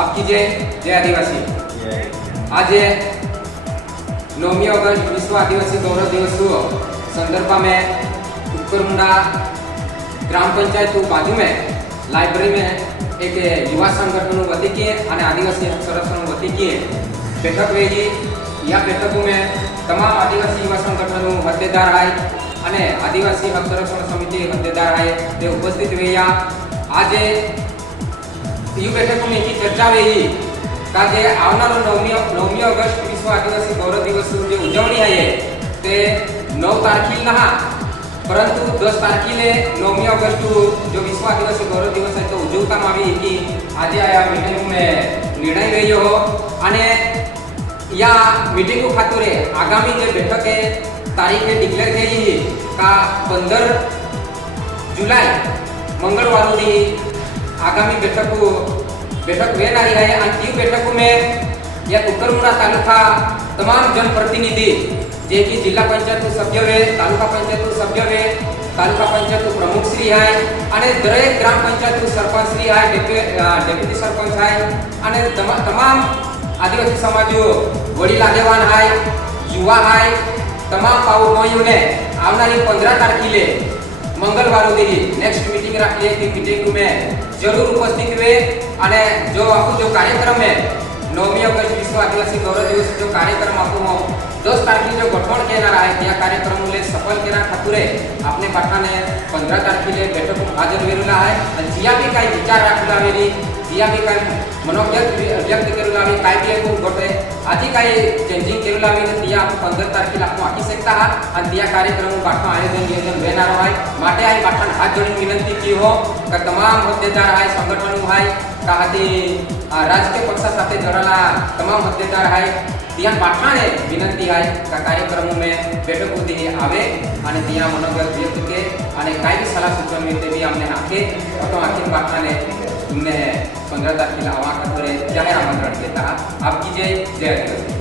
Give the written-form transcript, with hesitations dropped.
आपकी जय आदिवासी। आज 9 अगस्त विश्व आदिवासी गौरव दिवस संदर्भ में उपकरमुंडा ग्राम पंचायत बाजू में लाइब्रेरी में एक युवा संगठन वती किए और आदिवासी संरक्षण वती किए बैठक वेगी। या बैठक में तमाम आदिवासी युवा संगठन होद्देदार है और आदिवासी हक संरक्षण समिति होद्देदार है ते उपस्थित वेया। आज यू बैठक में की चर्चा वेगी का जे आवनारो 9 ऑगस्ट विश्व आदिवासी गौरव दिवस जो उजवणी है ते 9 तारखेला हा, परंतु 10 तारखेले 9 ऑगस्ट जो विश्व आदिवासी गौरव दिवस है तो उजवता आवी की आज या मीटिंग में निर्णय रह्यो हो अने या मीटिंग खातुरे आगामी जे बैठक है तारीख डिक्लेर करी का 15 जुलाई मंगलवार दी आगामी बैठक वेनारी है। और ती बैठक में या कुकरमुंडा तालुका तमाम जनप्रतिनिधि जे कि जिला पंचायत सभ्य वे, तालुका पंचायत सभ्य वे, तालुका पंचायत प्रमुख श्री है और दरेक ग्राम पंचायत सरपंच श्री है, डेप्यूटी सरपंच है और तमाम आदिवासी समाज वडील आगेवान है, युवा है, तमाम पावर भाइयों ने आवनारी 15 तारखेले मंगलवार दी नेक्स्ट मीटिंग रखी है। मीटिंग में जरूर उपस्थित हुए और जो आपको जो कार्यक्रम है 9 अगस्त विश्व आदिवासी गौरव दिवस जो कार्यक्रम आपको 10 तारीख जो गठन केला है त्या कार्यक्रम ले सफल केना खातुरे आपने पाठाने 15 तारखेले बैठक हाजर वेरुला है। जिया भी काही विचार राखला वेली, जिया भी काही व्यक्त करूला वे, काय भी को गटे आधी काही चेंजिंग करूला वे तिया 15 तारखेला आपको आकी सकता है और तिया कार्यक्रम पाठा आयोजन नियोजन वेनारो है। माटे आई पाठन हाथ जोड़ी विनंती की हो का तमाम होद्देदार है, संगठन है का आदि राजकीय पक्ष साथे जोड़ाला तमाम होद्देदार है तिया पाठाने विनंती है का कार्यक्रम में बैठक होती आवे और तिया मनोगत व्यक्त के और काय भी सलाह सूचन में भी हमने आके तो आखिर पाठाने तुमने 15 तारखेला आवा खातरे जाहीर आमंत्रण देता। आपकी जय आदिवासी।